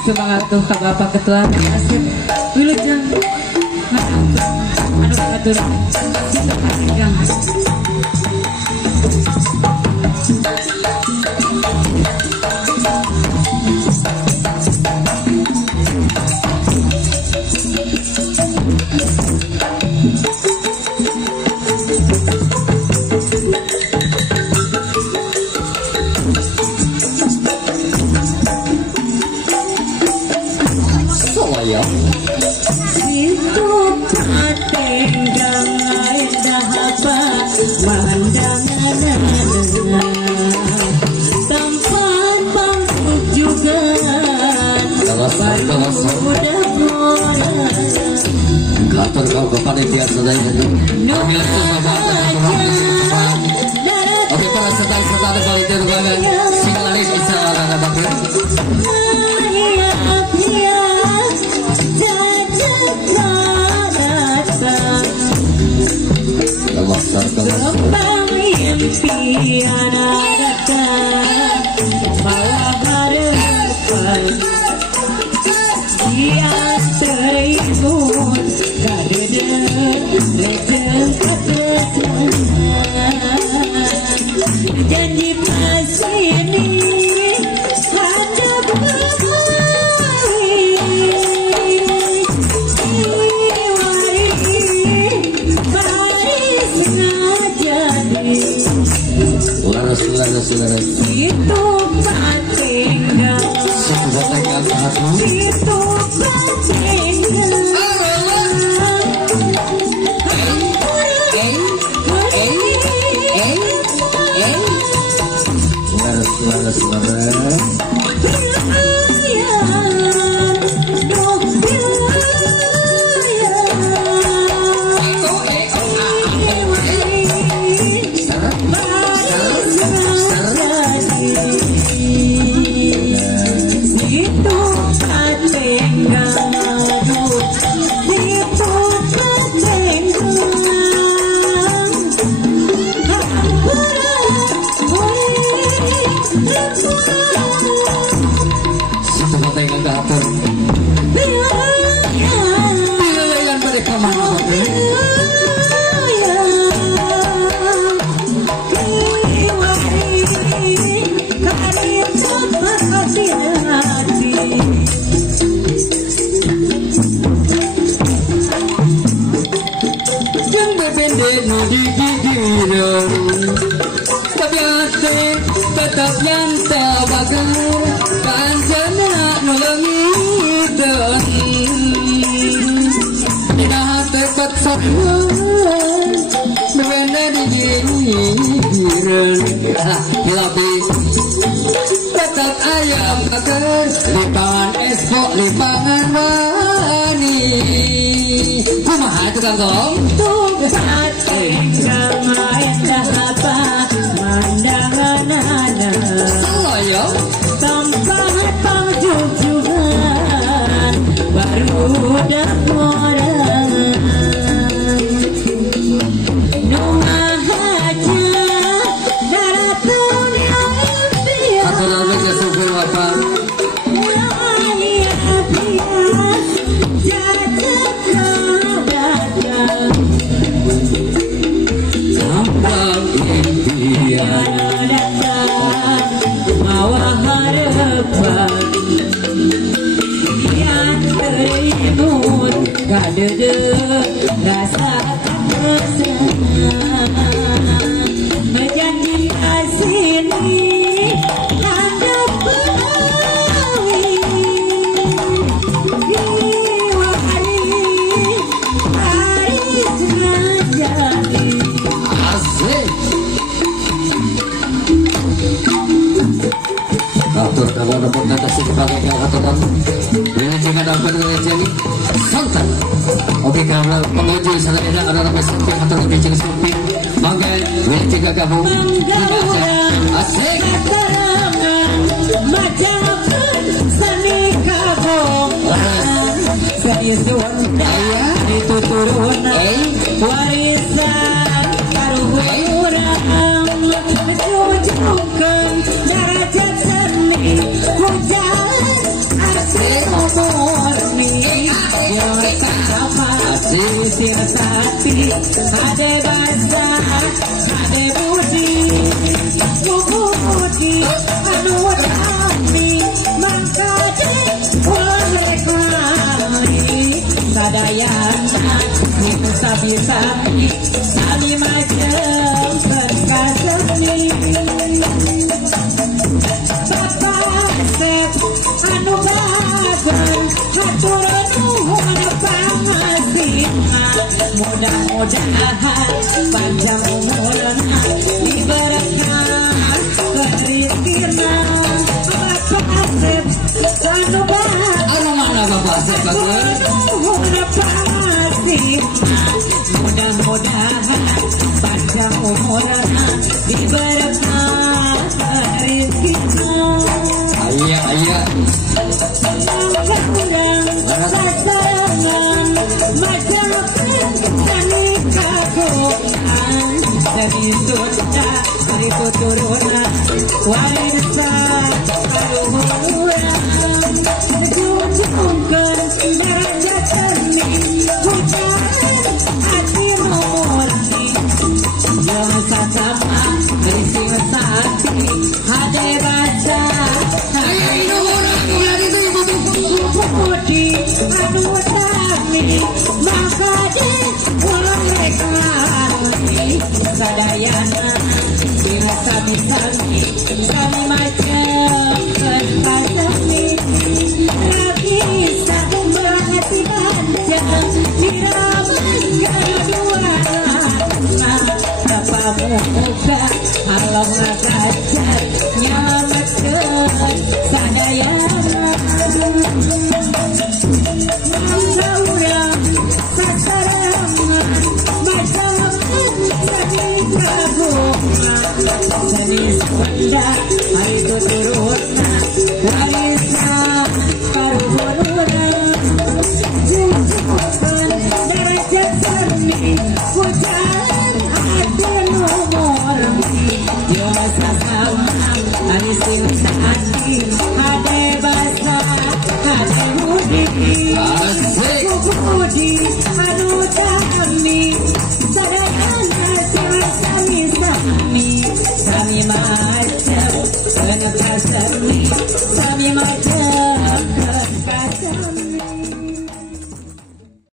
Semangat tuh Kak Bapak Ketua Asip Wilujeng anu atur Kang. Katur kau panitia sedaya ini. Oke para serta panitia juga singlaris bisa ada bakir. Janji masih ini ada Laras itu patinggal itu tetap yang terbakar kanjana nulungi dan tidak tepat sakwan berbeda di giran hilapis tetap ayam bakar lipangan esok lipangan wani kumaha itu kagom tuh hati damai apa mandangan ayo tempat pangjujuan baru dah orang rumah aja daratan yang biar aku namanya supir apa kadede rasa menjanji asini ada penawi hari terjadi asik atur kalau dapat kasih dipakai ke aturan ini jika dapat ini santai. Oke, kalau pengunjung sana ada namanya samping atau bincang samping mangga jika kamu asik macam seni kabong saya suara itu turunan warisan karuhurang menunjukkan derajat seni hujan asik Diusir sati ade basa ade budi budi anu dami mangkade oleh sadayana itu sabi-sabi sami macam perkasani Bapak Sep anu bagan hatur nuhun pangasihna mudah-mudahan panjang umurna diberikan kerizkina Bapak Sep anu bagan Anu mana Bapak Sep mudah-mudahan panjang umurna diberikan rezekinya. Ayah. Kurang sasarangan majakan sani kagoan dari Sunda hari turunan warisan kaluhuran jujungkan daraja seni hujan hati murni jangan sama berisi sati hade baca budi anu dami makade orang rekani sadayana biasa bisani kami macam berpasani lagi satu berhati panjang diraman kedua apa muka Allah ngajar nyelamatkan sadayana orang sasarangan masalah sani kagungan dari Sunda hari turunan warisan karuhuran jujurkan derajat seni hujan hati murni biasa sama hari singkati hade basa hade budi budi